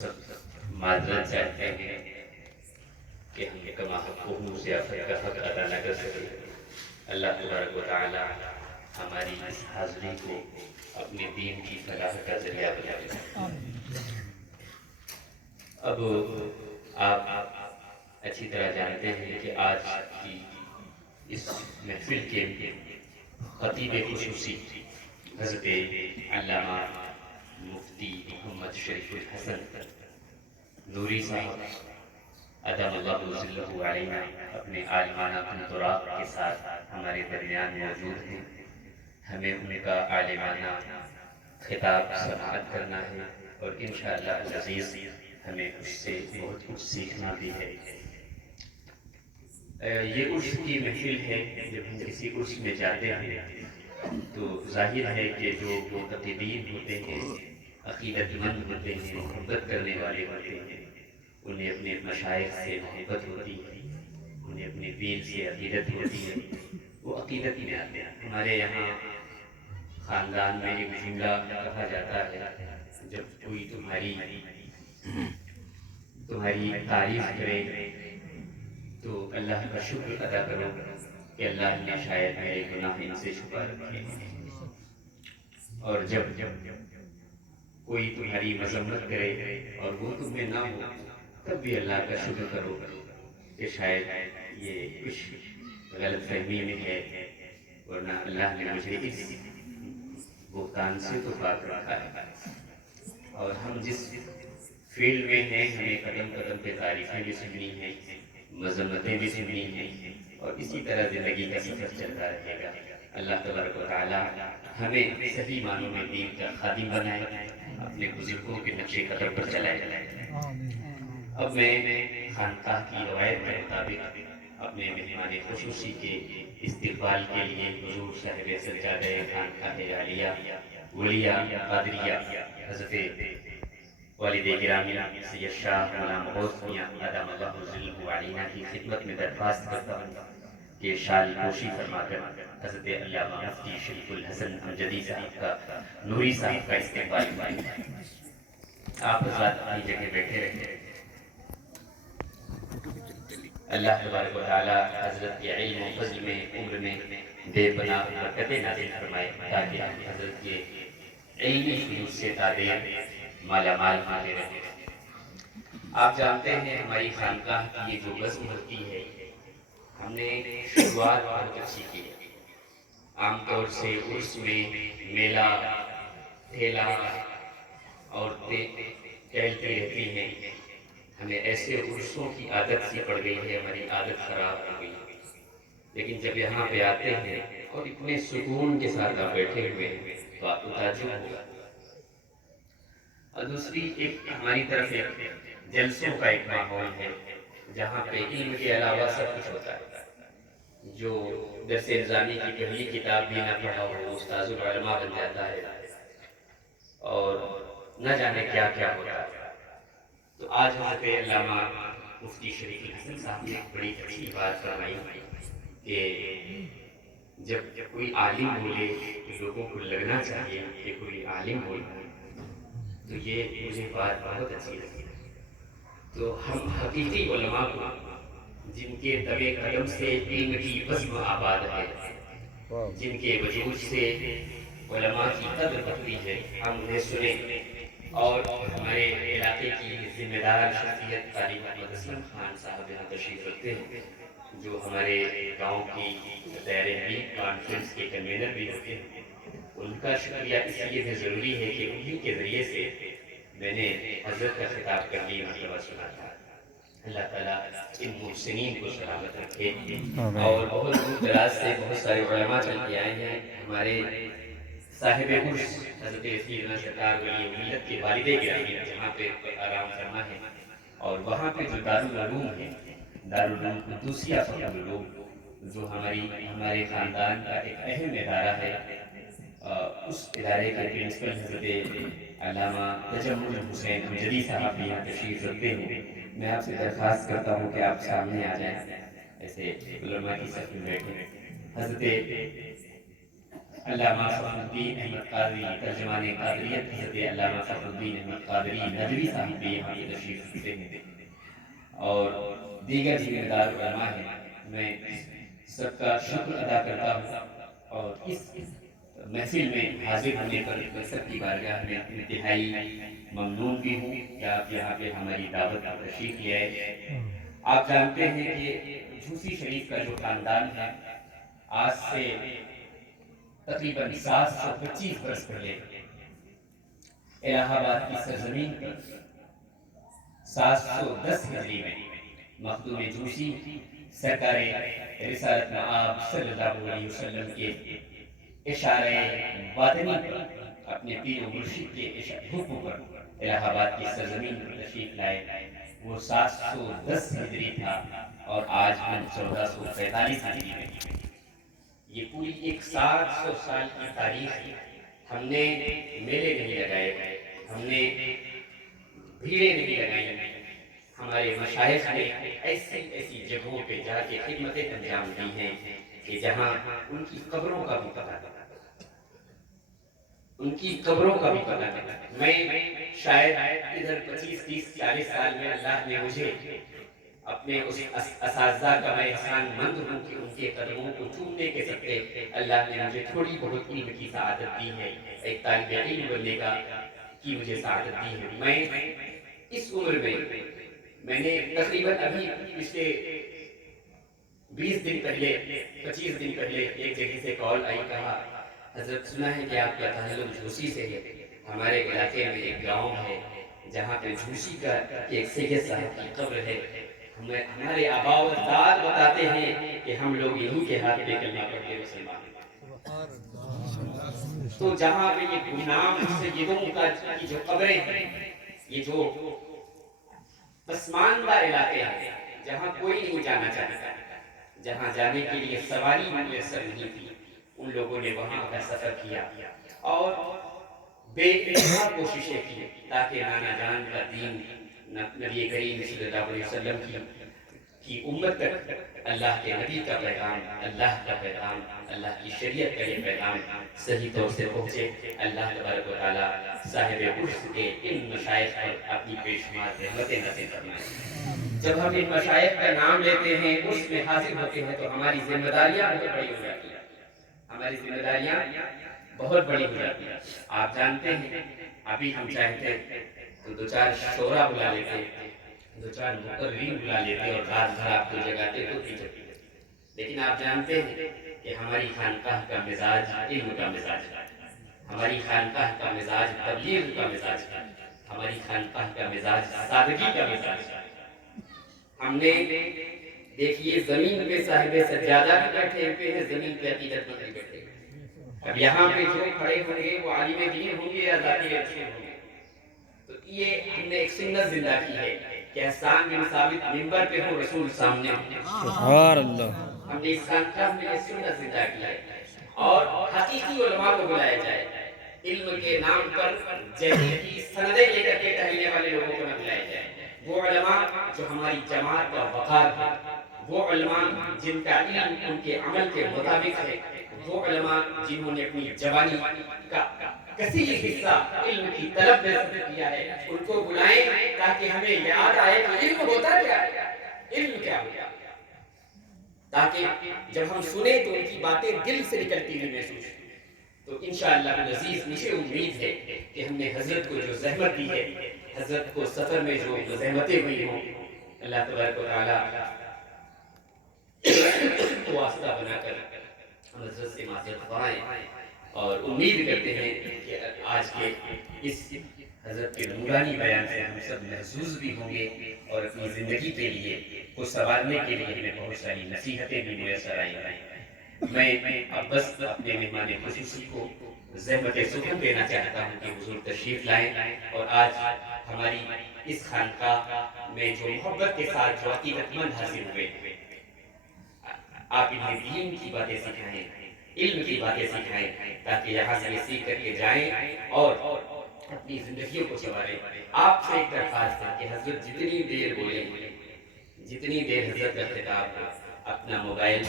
معذرت چاہتے ہیں کہ ہم کما حقوق ضیافت کا حق ادا نہ کر سکے۔ اللہ تبارک و تعالی ہماری اس حاضری کو اپنے دین کی فلاح کا ذریعہ بنائے۔ اب آپ اچھی طرح جانتے ہیں کہ آج کی اس محفل کے خطیب خصوصی حضرت علامہ مفتی محمد شریف الحسن نوری صاحب ادم اللہ ظلہ علیہ اپنے عالمانہ انطراق کے ساتھ ہمارے درمیان موجود ہیں۔ ہمیں ان کا عالمانہ خطاب سماعت کرنا ہے اور انشاءاللہ العزیز ہمیں اس سے بہت کچھ سیکھنا بھی ہے۔ یہ عرس کی محفل ہے۔ جب ہم کسی عرس میں جاتے ہیں تو ظاہر ہے کہ جو معتقدین ہوتے ہیں، عقیدت مند ہوتے ہیں، محبت کرنے والے ہوتے ہیں، انہیں اپنے مشائخ سے محبت ہوتی ہے، انہیں اپنے پیر سے عقیدت ہوتی ہے، وہ عقیدت میں آتے ہیں۔ ہمارے یہاں خاندان میں ایک جملہ کہا جاتا ہے، جب کوئی تمہاری تعریف کرے تو اللہ کا شکر ادا کرو کہ اللہ نے شاید میرے گناہ ان سے چھپا رکھے ہیں، اور جب کوئی تمہاری مذمت کرے اور وہ تمہیں نہ ہو تب بھی اللہ کا شکر کرو کہ شاید یہ کچھ غلط فہمی میں ہے، ورنہ اللہ نے مجھے اس بہتان سے تو پاک رکھا ہے۔ اور ہم جس فیلڈ میں ہیں ہمیں قدم قدم پہ تعریفیں بھی سننی ہیں، مذمتیں بھی سننی ہیں، اور اسی طرح زندگی کا سفر چلتا رہے گا۔ اللہ تبارک و تعالی ہمیں صحیح معنوں میں دین کا خادم بنائے، اپنے بزرگوں کے نقش قدم پر چلائے۔ اب میں خانقاہ کی روایت کے مطابق اپنے مہمان خصوصی کے استقبال کے لیے حضور صاحب سجادہ خانقاہ عالیہ ولیہ قادریہ حضرت والد گرامی سید شاہ غلام غوث میاں ادم اللہ ظلہ علیہ کی خدمت میں درخواست کرتا ہوں کہ شال پوشی فرما کر حضرت علامہ مفتی شریف الحسن امجدی صاحب کا نوری صاحب کا استقبال فرمائیں۔ آپ حضرات اپنی جگہ بیٹھے رہیں۔ اللہ تبارک و تعالی حضرت کے علم و فضل میں عمر میں بے پناہ برکتیں نازل فرمائے تاکہ ہم حضرت کے علمی فیوز سے تعدیر مالا مال ہوتے رہیں۔ آپ جانتے ہیں ہماری خانقاہ کی یہ جو بزم ہوتی ہے، ہم نے شروعات بہت اچھی کی۔ عام طور سے عرس میں میلہ ٹھیلا عورتیں ٹہلتی رہتی ہیں، ہمیں ایسے عرسوں کی عادت سی پڑ گئی ہے، ہماری عادت خراب ہو گئی۔ لیکن جب یہاں پہ آتے ہیں اور اتنے سکون کے ساتھ آپ بیٹھے ہوئے ہیں تو آپ کو تعجب ہوگا۔ اور دوسری ایک ہماری طرف ایک جلسوں کا ایک ماحول ہے جہاں پہ علم کے علاوہ سب کچھ ہوتا ہے۔ جو درس الزامی کی پہلی کتاب بھی نہ پڑھا ہو استاذ العلماء بن جاتا ہے، اور نہ جانے کیا کیا ہوتا ہے۔ تو آج حضرت علامہ مفتی شریف الحسن صاحب نے ایک بڑی اچھی بات فرمائی کہ جب کوئی عالم بولے تو لوگوں کو لگنا چاہیے کہ کوئی عالم بولے، تو یہ مجھے بات بہت اچھی لگی۔ تو ہم حقیقی علماء کو جن کے دبے قدم سے علم کی بزم آباد ہے، جن کے وجود سے علماء کی قدر بڑھتی ہے، ہم انہیں سنیں۔ اور ہمارے علاقے کی ذمہ دار شخصیت قاری محمد اسلم خان صاحب یہاں تشریف رکھتے ہیں، جو ہمارے گاؤں کی دائرہ حدیث کانفرنس کے کنوینر بھی ہوتے ہیں۔ ان کا شکریہ اس لیے بھی ضروری ہے کہ انہی کے ذریعے سے میں نے حضرت کا خطاب کر لی مرتبہ سنا تھا۔ اللہ تعالیٰ ان محسنین کو سلامت رکھے۔ اور بہت دور دراز سے بہت سارے علماء چل کے آئے ہیں۔ ہمارے صاحب عرس حضرت سیدنا سرکار ولی ملت کے والد گرامی جہاں پہ آرام فرما ہے، اور وہاں پہ جو دارالعلوم ہے، دارالعلوم قدوسیہ فخر العلوم، جو ہمارے خاندان کا ایک اہم ادارہ ہے، اس ادارے کے پرنسپل حضرت علامہ تجمل حسین امجدی صاحب بھی یہاں تشریف رکھتے ہیں۔ میں آپ سے درخواست کرتا ہوں کہ آپ سامنے آ جائیں، ایسے علماء کی صف میں بیٹھیں۔ حضرت علامہ فخر الدین احمد قادری ترجمان قادریت حضرت علامہ فخر الدین احمد قادری ندوی صاحب بھی یہاں پہ تشریف رکھتے ہیں اور دیگر ذمہ دار علماء ہیں. میں سب کا شکر ادا کرتا ہوں اور اس محفل میں حاضر ہونے پر سب کی بارگاہ میں انتہائی ممنون بھی ہوں کہ آپ یہاں پہ ہماری دعوت پر تشریف لے آئے. آپ جانتے ہیں کہ جھوسی شریف کا جو خاندان ہے آج سے تقریباً 725 برس پہلے الہ آباد کی سرزمین پر 710 ہجری میں مخدوم جوشی سرکار رسالت مآب صلی اللہ علیہ وسلم کے اشارہ باطنی پر اپنے پیر و مرشد کے حکم پر الہ آباد کی سرزمین پر تشریف لائے. وہ 710 ہجری تھا اور آج ہم 1445 ہجری میں. یہ پوری ایک 700 سال کی تاریخ ہے. ہم نے میلے نہیں لگائے, ہم نے بھیڑیں نہیں لگائی, ہمارے مشائخ نے ایسی جگہوں پہ جا کے خدمتیں انجام دی ہیں کہ جہاں ان کی قبروں کا بھی پتہ تھا, ان کی قبروں کا بھی پتہ تھا. میں شاید ادھر 25 30 40 سال میں اللہ نے مجھے اپنے اس اساتذہ کا میں احسان مند ہوں کہ ان کے قدموں کو چومنے کے صدقے اللہ نے مجھے تھوڑی بہت علم کی سعادت دی ہے, ایک طالب علم بننے کی مجھے سعادت دی ہے. میں اس عمر میں نے تقریباً ابھی پچھلے 20 دن پہلے 25 دن پہلے ایک جگہ سے کال آئی, کہا حضرت سنا ہے کہ آپ کا تعلق جھوسی سے ہے. ہمارے علاقے میں ایک گاؤں ہے جہاں پہ جھوسی کا ایک سید صاحب کی قبر ہے. ہمارے آباء و اجداد بتاتے ہیں کہ ہم لوگ انہی کے ہاتھ پہ کلمہ پڑھ کے مسلمان ہیں. تو جہاں پہ یہ گمنام سیدوں کی جو قبریں ہیں, یہ جو پسماندہ علاقے ہیں جہاں کوئی نہیں جانا چاہتا, جہاں جانے کے لیے سواری میسر نہیں تھی, ان لوگوں نے وہاں کا سفر کیا اور بے انتہا کوششیں کی تاکہ نانا جان کا دین نبی کریم صلی اللہ علیہ وسلم کی امت تک اللہ کے نبی کا پیغام, اللہ کا پیغام, اللہ کی شریعت کا یہ پیغام صحیح طور سے پہنچے. اللہ تبارک و تعالیٰ صاحب عرش کے ان مشائخ پر اپنی بے شمار رحمتیں نصیب فرمائے. جب ہم ان مشائخ کا نام لیتے ہیں, اس میں حاضر ہوتے ہیں, تو ہماری ذمہ داریاں بہت بڑی ہو جاتی ہیں, ہماری ذمہ داریاں بہت بڑی ہو جاتی ہیں. آپ جانتے ہیں ابھی ہم چاہتے تو 2-4 شورا بلا لیتے, 2-4 مقررین بلا لیتے اور رات بھر آپ کو جگاتے تو بھی جگتے. لیکن آپ جانتے ہیں کہ ہماری خانقاہ کا مزاج علم کا مزاج ہے, ہماری خانقاہ کا مزاج تبلیغ کا مزاج ہے, ہماری خانقاہ کا مزاج سادگی کا مزاج ہے. ہم نے دیکھیے زمین پہ صاحب سجادہ بھی بیٹھے ہوئے ہیں, زمین پہ عقیدت مند بیٹھے ہوئے. اب یہاں پہ جو کھڑے ہوں گے وہ عالم دین ہوں گے یا ذاتی اچھے ہوں گے. تو یہ ہم نے ایک سنت زندہ کی ہے کہ حسان بن ثابت منبر پہ ہو, رسول سامنے ہو. سبحان اللہ. ہم نے اس خانقاہ میں یہ سنت زندہ کیا ہے اور حقیقی علماء کو بلایا جائے. علم کے نام پر جہل کی سندیں لے کر کے ٹہلنے والے لوگوں کو نہ بلایا جائے. وہ علماء جو ہماری جماعت کا وقار ہے, وہ علماء جن کا علم ان کے عمل کے مطابق ہے, وہ علماء جنہوں نے اپنی جوانی کا کثیر حصہ علم کی طلب میں صرف کیا ہے, ان کو بلائیں تاکہ ہمیں یاد آئے کہ علم ہوتا کیا ہے, علم کیا ہوتا ہے, تاکہ جب ہم سنیں تو ان کی باتیں دل سے نکلتی ہوئی محسوس. تو انشاءاللہ العزیز مجھے امید ہے کہ ہم نے حضرت کو جو زحمت دی ہے, حضرت کو سفر میں جو زحمتیں ہوئی ہوں, اللہ تبارک و تعالیٰ کو واسطہ بنا کر ہم حضرت سے معذرت فرمائیں اور امید کرتے ہیں کہ آج کے اس حضرت کے نورانی بیان سے ہم سب محظوظ بھی ہوں گے اور اپنی زندگی کے لیے کو سنوارنے کے لیے ہمیں بہت ساری نصیحتیں بھی میسر آئی ہیں. میں اب بس اپنے مہمان خصوصی کو زحمت سکون دینا چاہتا ہوں کہ حضور تشریف لائیں اور آج ہماری اس خانقاہ میں جو محبت کے ساتھ جو عقیدت مند حاضر ہوئے, آپ انہیں دین کی باتیں سکھائیں, علم کی باتیں سکھائیں, تاکہ یہاں سے یہ سیکھ کر کے جائیں اور اپنی زندگیوں کو سنواریں. آپ سے ایک درخواست ہے کہ حضرت جتنی دیر بولیں, جتنی دیر حضرت کا خطاب ہو, اپنا موبائل